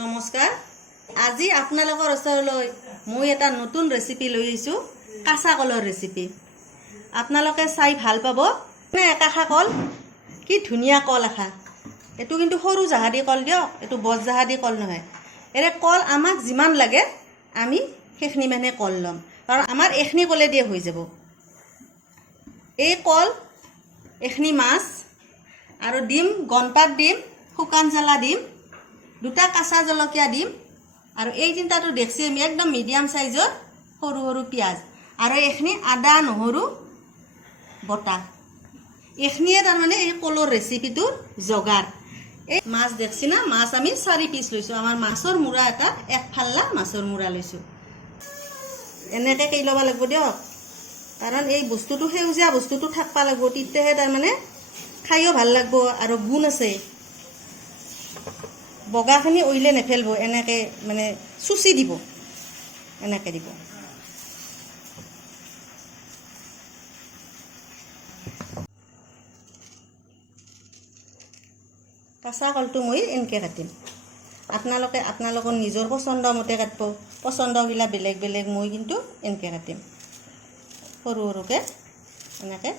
নমস্কাৰ আজি আপোনালোকৰ ওচৰলৈ মই এটা নতুন ৰেচিপি লৈ আহিছোঁ কাঁচা কলৰ ৰেচিপি আপোনালোকে চাই ভাল পাব মানে একাশা কল কি ধুনীয়া কল আখা এটো কিন্তু সৰু জাহাদি কল দিয়ক এটো বজ জাহাদি কল নহয় এৰে কল আমাক যিমান লাগে আমি সেইখিনি মানে কল লম কাৰণ আমাৰ এখনি কলে দিয়ে হৈ যাব এই কল এখনি মাছ আৰু ডিম গনপাত ডিম শুকান জ্বালা ডিম দুটা কাঁচা জলকীয়া দিম আৰু এই তিনটাটো দেখছি আমি একদম মিডিয়াম সাইজৰ সৰু সৰু পিয়াজ আৰু এখনি আদা নহৰু বটা এখনিয়ে তাৰ মানে এই কলৰ ৰেচিপিটোৰ জগাৰ এই মাছ দেখছি না মাছ আমি 4 পিস লৈছো আমাৰ মাছৰ মুৰা এটা এক ফাল্লা মাছৰ মুৰা লৈছো এনেকে কেই লবা লাগব দিয়ক কাৰণ এই বস্তুটো হেউজিয়া বস্তুটো থাকবা লাগব তিতেহে তাৰ মানে খাইও ভাল লাগব আৰু গুণ আছে বগাখিনি ওইলে নেফেলব এনেকে মানে সুচি দিব এনেকে দিব কাঁচা কলটো মই এনেকে কাটিম আপোনালোকৰ নিজৰ পছন্দ মতে কাটব পছন্দ গিলা বেলেগ বেলেগ মই কিন্তু এনেকে কাটিম সৰু সৰুকে এনেকে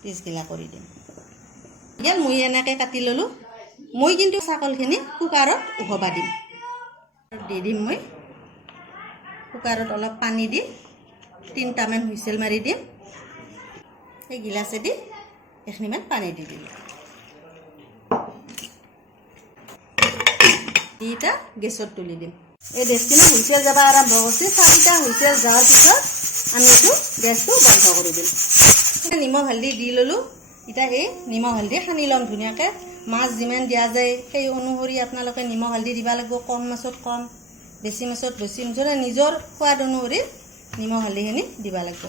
পিস গিলা কৰি দিম ইয়াত মই এনেকে কাটি ললো মই কিন্তু চাকলখিনি কুকাৰত উহবা দিম দি দিম মই কুকাৰত অলপ পানী দি 3টা মান হুইসেল মাৰি দিম এই গিলাসে দি এখনিমান পানী দি দিম দিটা গেছত তুলি দিম এই দেখছিনা হুইসেল যাবা আৰম্ভ হৈছে 4টা হুইসেল যাওয়াৰ পিছত আমি এটো গ্যাসটো বন্ধ কৰি দিম নিমখ হালধি দি ললো এটা এই নিমখ হালধি সানি লম ধুনিয়াকে মাছ যিমান দিয়া যায় সেই অনুসৰি আপোনালোকে নিমখ হালধি দিবা লাগিব কম মাছত কম বেছি মাছত বেছি নিজৰ সোৱাদ অনুসৰি নিমখ হালধিখিনি দিবা লাগিব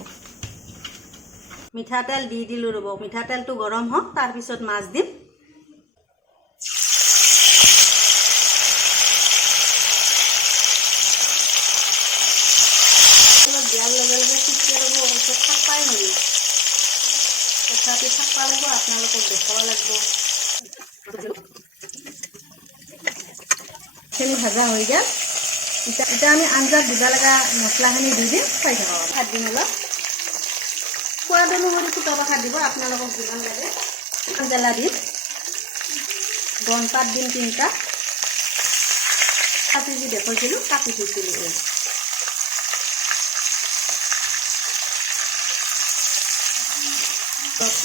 মিঠাতেল দি দিলো ৰব মিঠাতেলটো গৰম হওক তাৰ পিছত মাছ দিম দিয়াৰ লগে লগে ঠিকছে ৰব ওচৰত থাকপাই নোৱাৰি তথাপি থাকবা লাগিব আপোনালোকক দেখাব লাগিব খিনি ভাজা হৈ গেল এটা আমি আঞ্জাত দিবা লাগা মছলাখিনি দি দিম খাই থাকা ভাত দিম অলপ সোৱাদ অনুসৰি কুটাবা খাৰ দিব আপোনালোকক যিমান লাগে জ্বালা দিম গনপাত দিম 3টা কাটি যি দেখুৱাইছিলোঁ কাটি থৈছিলোঁ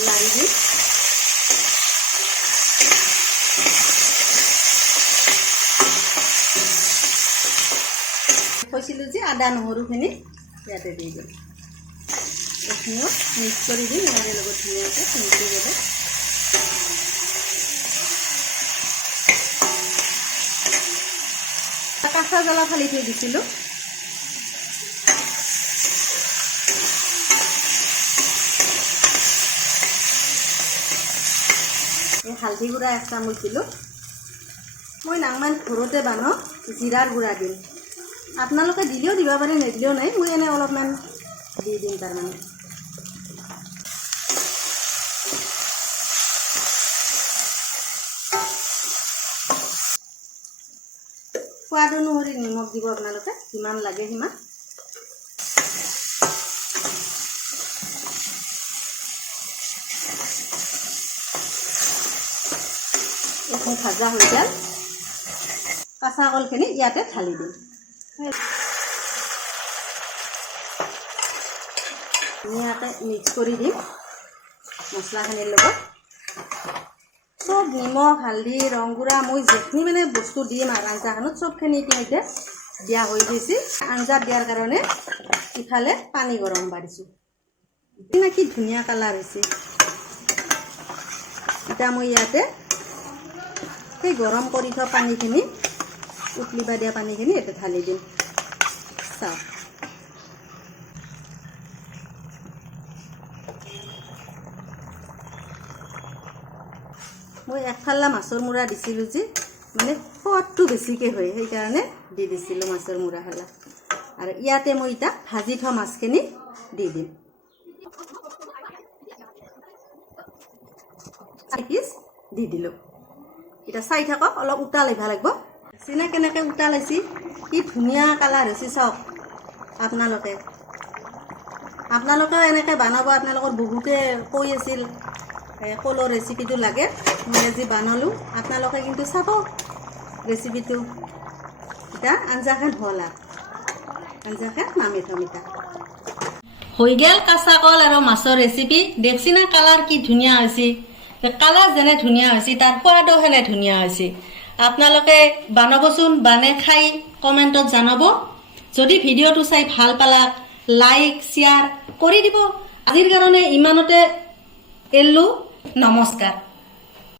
লাৰি দিম কৈছিলোঁ যে আদা নহৰুখিনি ইয়াতে দি দিম এইখিনিও মিক্স কৰি দিম ইয়াৰে লগত ধুনীয়াকৈ মিলি যাব কাঁচা জ্বালা ফালি থৈ দিছিলোঁ এই হালধি গুড়া 1 চামুচ দিলোঁ মই নাংমান ঘৰতে বানো জিৰাৰ গুড়া দিম আপোনালোকে দিলেও দিবা পাৰে নেদিলেও নাই মই এনে অলপমান দি দিম তাৰমানে সোৱাদ অনুসৰি নিমখ দিব আপোনালোকে যিমান লাগে সিমান এখন ভাজা হৈ গ'ল কাঁচা কলখিনি ইয়াতে ঢালি দিম ধুনীয়াকৈ মিক্স কৰি দিম মছলাখিনিৰ লগত সব নিমখ হালধি ৰং গুড়া মই যেখিনি মানে বস্তু দিম আৰু আঞ্জাখনত সবখিনি ইতিমধ্যে দিয়া হৈ গৈছে আঞ্জাত দিয়াৰ কাৰণে ইফালে পানী গৰম বাঢ়িছোঁ কি ধুনীয়া কালাৰ হৈছে এতিয়া মই ইয়াতে সেই গৰম কৰি থোৱা পানীখিনি উতলিবা দিয়া পানীখিনি ইয়াতে ঢালি দিম চাওক মই একফাল্লা মাছৰ মুৰা দিছিলোঁ যে মানে সোৱাদটো বেছিকৈ হয় সেইকাৰণে দি দিছিলোঁ মাছৰ মুৰা খালা আৰু ইয়াতে মই এতিয়া ভাজি থোৱা মাছখিনি দি দিম 4 পিস দি দিলোঁ এটা চাই থাকক অলপ উতাল আহিব লাগিব চিনা কেনেকৈ উতালাইছি কি ধুনীয়া কালাৰ হৈছে চাওক আপোনালোকে এনেকৈ বনাব আপোনালোকৰ বহুতে কৈ আছিল কলৰ ৰেচিপিটো লাগে মই আজি বনালোঁ আপোনালোকে কিন্তু চাব ৰেচিপিটো এতিয়া আঞ্জাখন হ'ল আঞ্জাখন নামি থম এতিয়া হৈ গেল কাঁচা কল আৰু মাছৰ ৰেচিপি দেখছি না কালাৰ কি ধুনীয়া হৈছে কালাৰ যেনে ধুনীয়া হৈছে তাৰ সোৱাদো সেনে ধুনীয়া হৈছে আপোনালোকে বনাবচোন বানে খাই কমেণ্টত জনাব যদি ভিডিঅ'টো চাই ভাল পালা লাইক শ্বেয়াৰ কৰি দিব আজিৰ কাৰণে ইমানতে এৰিলোঁ নমস্কাৰ।